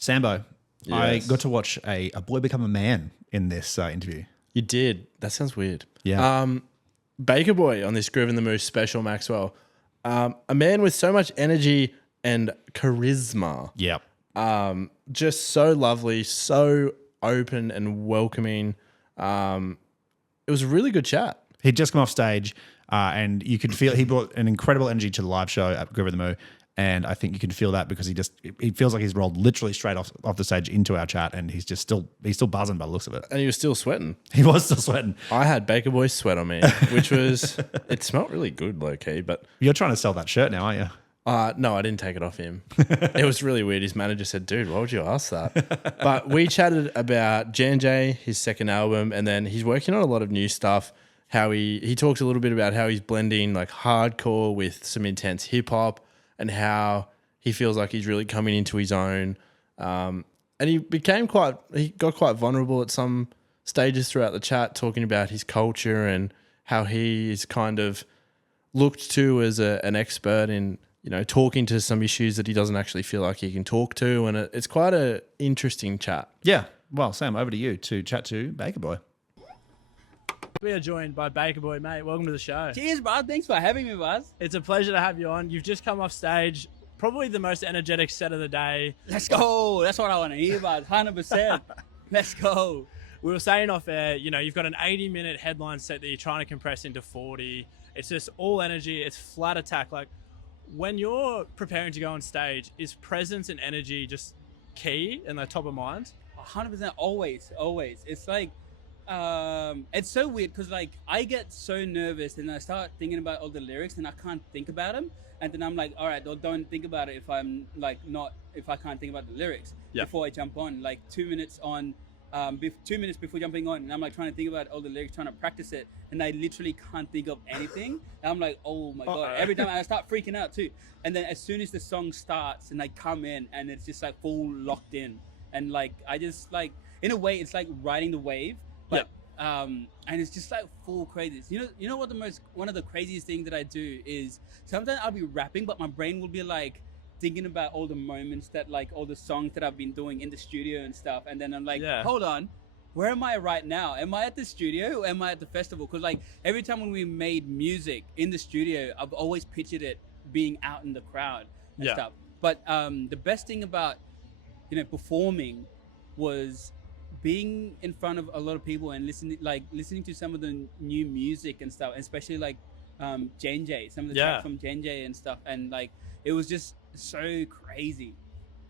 Sambo, I Yes. got to watch a boy become a man in this interview. You did. That sounds weird. Yeah. Baker Boy on this Groovin the Moo special, Maxwell. A man with so much energy and charisma. Yep. Just so lovely, so open and welcoming. It was a really good chat. He'd just come off stage and you could feel he brought an incredible energy to the live show at Groovin the Moo. And I think you can feel that because he feels like he's rolled literally straight off the stage into our chat, and he's still buzzing by the looks of it. And he was still sweating. He was still sweating. I had Baker Boy sweat on me, which was, it smelled really good, low key. But You're trying to sell that shirt now, aren't you? no, I didn't take it off him. It was really weird. His manager said, dude, why would you ask that? But we chatted about J&J, his second album, and then he's working on a lot of new stuff. How he talked a little bit about how he's blending like hardcore with some intense hip hop, and how he feels like he's really coming into his own. And he got quite vulnerable at some stages throughout the chat, talking about his culture and how he is kind of looked to as an expert in, talking to some issues that he doesn't actually feel like he can talk to. And it's quite an interesting chat. Yeah. Well, Sam, over to you to chat to Baker Boy. We are joined by Baker Boy, mate. Welcome to the show. Cheers, bro. Thanks for having me, Buzz. It's a pleasure to have you on. You've just come off stage, probably the most energetic set of the day. Let's go. That's what I want to hear, Buzz. 100%. Let's go. We were saying off air, you've got an 80-minute headline set that you're trying to compress into 40. It's just all energy. It's flat attack. Like, when you're preparing to go on stage, is presence and energy just key and the top of mind? 100%. Always. It's like, it's so weird because like I get so nervous and I start thinking about all the lyrics and I can't think about them, and then I'm like, all right, don't think about it if I can't think about the lyrics before I jump on. Like 2 minutes on, 2 minutes before jumping on, and I'm like trying to think about all the lyrics, trying to practice it, and I literally can't think of anything. And I'm like, oh my god! Every time I start freaking out too. And then as soon as the song starts and I come in and it's just like full locked in, and like I just like in a way it's like riding the wave. But and it's just like full crazy. You know what one of the craziest things that I do is sometimes I'll be rapping, but my brain will be like thinking about all the moments that like all the songs that I've been doing in the studio and stuff, and then I'm like, hold on, where am I right now? Am I at the studio or am I at the festival? Because like every time when we made music in the studio, I've always pictured it being out in the crowd and stuff. But the best thing about performing was being in front of a lot of people and listening to some of the new music and stuff, especially like J&J, some of the tracks from J&J and stuff, and like it was just so crazy.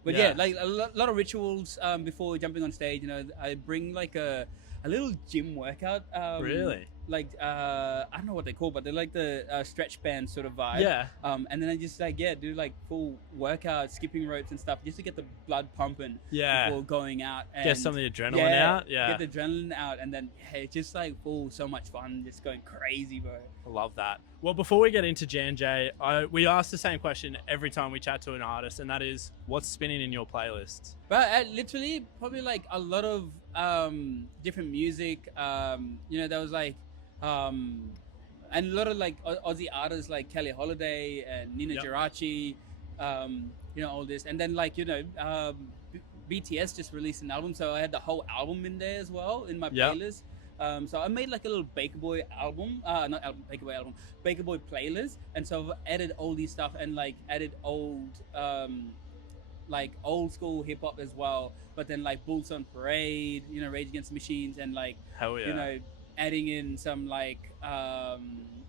But like a lot of rituals before jumping on stage. I bring like a little gym workout. Really? Like I don't know what they're called, but they're like the stretch band sort of vibe. Yeah. And then I just do like full workout, skipping ropes and stuff, just to get the blood pumping. Before going out. And get some of the adrenaline out. Get the adrenaline out, and then just like so much fun, just going crazy, bro. I love that. Well, before we get into J&J, we ask the same question every time we chat to an artist, and that is, what's spinning in your playlists? But literally, probably like a lot of different music. There was like, and a lot of like Aussie artists like Kelly Holiday and Nina Geraci, all this, and then like BTS just released an album, so I had the whole album in there as well in my playlist. So I made like a little Baker Boy album, Baker Boy playlist, and so I've added all these stuff and like added old school hip hop as well, but then like Bulls on Parade, Rage Against the Machines, and like adding in some like I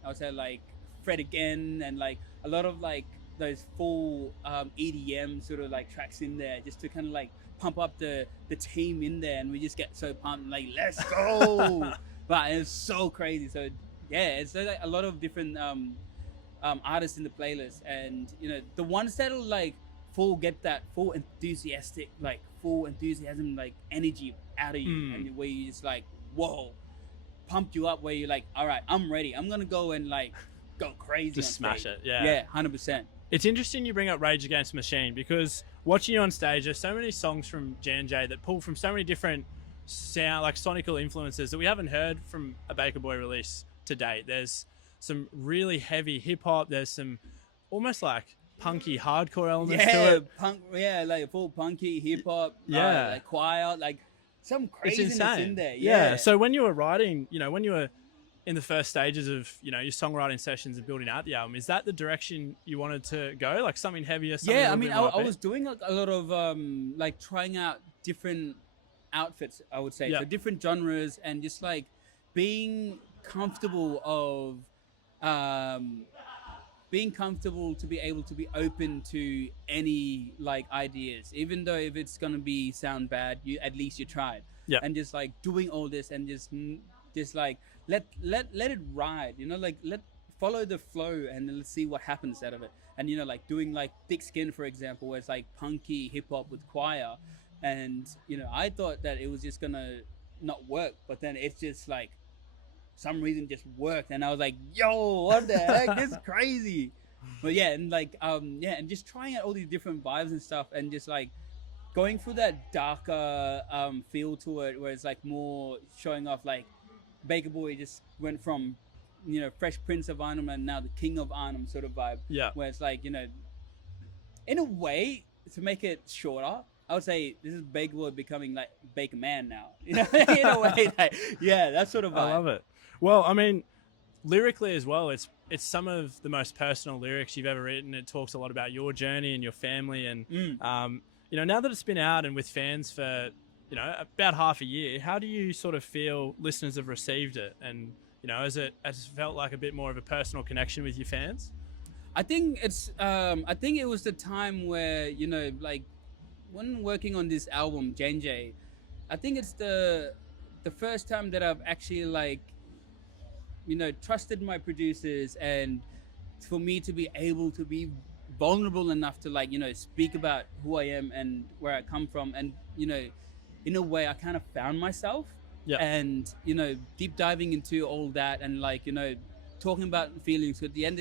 would say like Fred Again, and like a lot of like those full EDM sort of like tracks in there, just to kind of like pump up the team in there, and we just get so pumped, like let's go. But it's so crazy. So it's like a lot of different artists in the playlist, and the ones that'll like get that full enthusiasm like energy out of you, and where you just like whoa, pumped you up, where you're like, all right, I'm ready, I'm gonna go and like go crazy, just smash it. 100%. It's interesting you bring up Rage Against the Machine, because watching you on stage, there's so many songs from J&J that pull from so many different sound, like sonical influences that we haven't heard from a Baker Boy release to date. There's some really heavy hip hop. There's some almost like punky hardcore elements Yeah, to it. punk. Yeah, like full punky hip hop. Yeah. Like choir, like some It's craziness insane. in there. Yeah. So when you were writing, when you were in the first stages of, your songwriting sessions and building out the album, is that the direction you wanted to go? Like something heavier? Something Yeah, a I little mean, bit more I upbeat? was doing like a lot of like trying out different outfits, I would say, Yeah. so different genres, and just like being comfortable of being comfortable to be able to be open to any like ideas, even though if it's gonna be sound bad, you at least you tried. Yeah. And just like doing all this and just like let it ride, like let follow the flow and then let's see what happens out of it. And like doing like Thick Skin, for example, where it's like punky hip hop with choir, and I thought that it was just gonna not work, but then it's just like some reason just worked, and I was like, yo, what the heck, this is crazy. But yeah, and like and just trying out all these different vibes and stuff, and just like going for that darker feel to it, where it's like more showing off, like Baker Boy just went from Fresh Prince of Arnhem and now the King of Arnhem sort of vibe. Yeah. Where it's like, in a way, to make it shorter, I would say this is Baker Boy becoming like Baker Man now. In a way, like, yeah, that sort of vibe. I love it. Well, I mean, lyrically as well, it's some of the most personal lyrics you've ever written. It talks a lot about your journey and your family, and now that it's been out and with fans for about half a year, how do you sort of feel listeners have received it? And has it felt like a bit more of a personal connection with your fans? I think it's I think it was the time where like when working on this album, J&J, I think it's the first time that I've actually like trusted my producers, and for me to be able to be vulnerable enough to like speak about who I am and where I come from, and in a way I kind of found myself. Yeah. And deep diving into all that, and like talking about feelings. At the end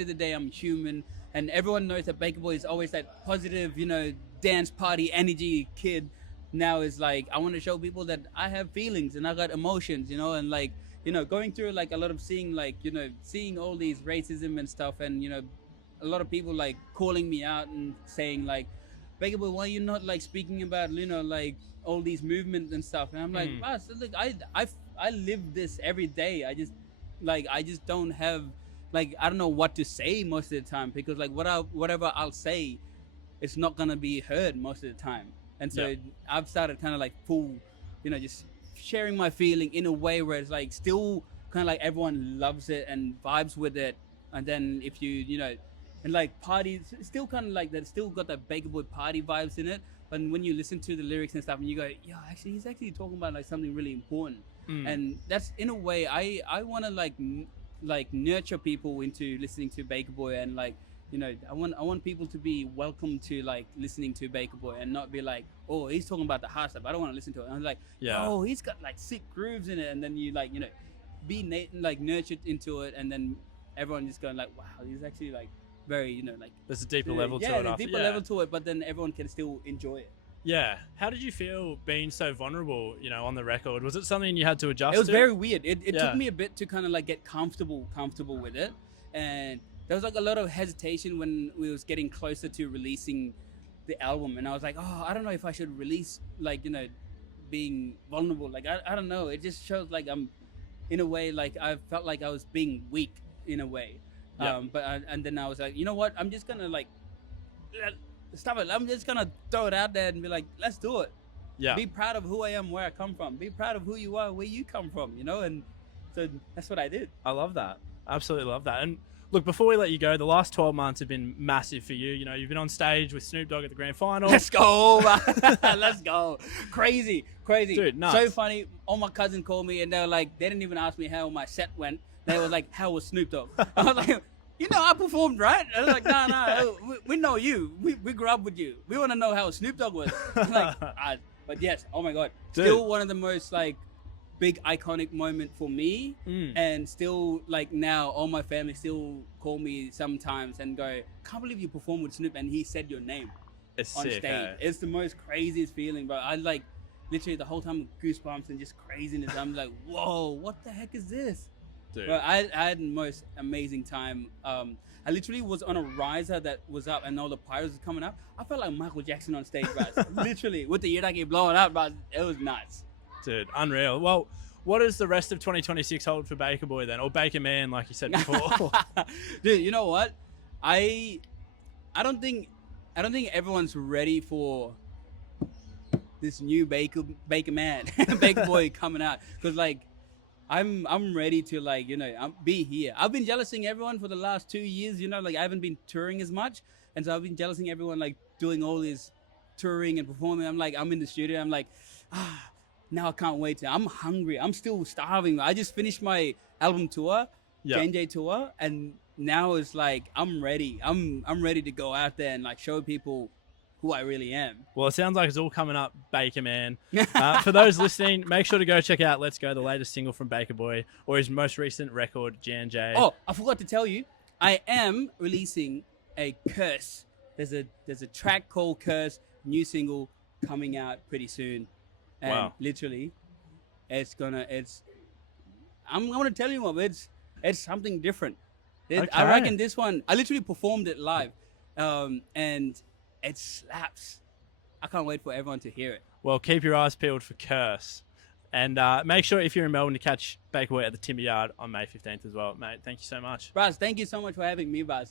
of the day, I'm human, and everyone knows that Baker Boy is always that positive dance party energy kid. Now is like, I want to show people that I have feelings and I got emotions, and like going through like a lot of seeing all these racism and stuff, and a lot of people like calling me out and saying like, Baker Boy, why are you not like speaking about like all these movements and stuff? And I'm like, wow, so look, I live this every day. I just don't have like, I don't know what to say most of the time, because like whatever I'll say, it's not gonna be heard most of the time. And so I've started kind of like just sharing my feeling in a way where it's like still kind of like everyone loves it and vibes with it. And then if and like parties, still kind of like that, still got that Baker Boy party vibes in it. But when you listen to the lyrics and stuff, and you go, yeah, actually, he's actually talking about like something really important. And that's in a way I want to like nurture people into listening to Baker Boy, and like I want people to be welcome to like listening to Baker Boy, and not be like, oh, he's talking about the hard stuff, I don't want to listen to it. And I'm like, oh, he's got like sick grooves in it, and then you like be like nurtured into it, and then everyone just going like, wow, he's actually like very like there's a deeper level to it. Yeah, deeper level to it, but then everyone can still enjoy it. Yeah. How did you feel being so vulnerable, on the record? Was it something you had to adjust to? It was very weird. It took me a bit to kind of like get comfortable with it. And there was like a lot of hesitation when we was getting closer to releasing the album. And I was like, oh, I don't know if I should release like, being vulnerable. Like, I don't know. It just shows like I'm, in a way, like I felt like I was being weak in a way. And then I was like, you know what? I'm just going to like, stop it. I'm just gonna throw it out there and be like, let's do it. Yeah. Be proud of who I am, where I come from. Be proud of who you are, where you come from, And so that's what I did. I love that. Absolutely love that. And look, before we let you go, the last 12 months have been massive for you. You've been on stage with Snoop Dogg at the grand final. Let's go. Let's go. Crazy. Dude, nuts. So funny. All my cousins called me and they were like, they didn't even ask me how my set went. They were like, how was Snoop Dogg? I was like, I performed, right? I was like, no, we know you. We grew up with you. We want to know how Snoop Dogg was. Like, but yes, oh my God. Dude. Still one of the most like big iconic moment for me. And still like now all my family still call me sometimes and go, can't believe you performed with Snoop and he said your name It's on sick, stage. eh? It's the most craziest feeling, bro. I like literally the whole time goosebumps and just craziness. I'm like, whoa, what the heck is this? Dude. But I had the most amazing time. I literally was on a riser that was up, and all the pirates were coming up. I felt like Michael Jackson on stage, bro. Literally, with the Yiraki blowing up, bro. It was nuts. Dude, unreal. Well, what does the rest of 2026 hold for Baker Boy then, or Baker Man, like you said before? Dude, you know what? I don't think everyone's ready for this new Baker Man, Baker Boy coming out, because like I'm ready to like be here. I've been jealousing everyone for the last 2 years. Like I haven't been touring as much, and so I've been jealousing everyone like doing all this touring and performing. I'm in the studio. I'm like, now I can't wait. I'm hungry. I'm still starving. I just finished my album tour, JNJ tour, and now it's like I'm ready. I'm ready to go out there and like show people who I really am. Well, it sounds like it's all coming up, Baker Man. For those listening, make sure to go check out Let's Go, the latest single from Baker Boy, or his most recent record, JNJ. Oh, I forgot to tell you, I am releasing a Curse. There's a track called Curse, new single coming out pretty soon. And Wow. literally, I'm gonna tell you what, it's something different. Okay. I reckon this one, I literally performed it live, and it slaps. I can't wait for everyone to hear it. Well, keep your eyes peeled for Curse. And make sure if you're in Melbourne to catch Baker Boy at the Timber Yard on May 15th as well, mate. Thank you so much. Braz, thank you so much for having me, Baz.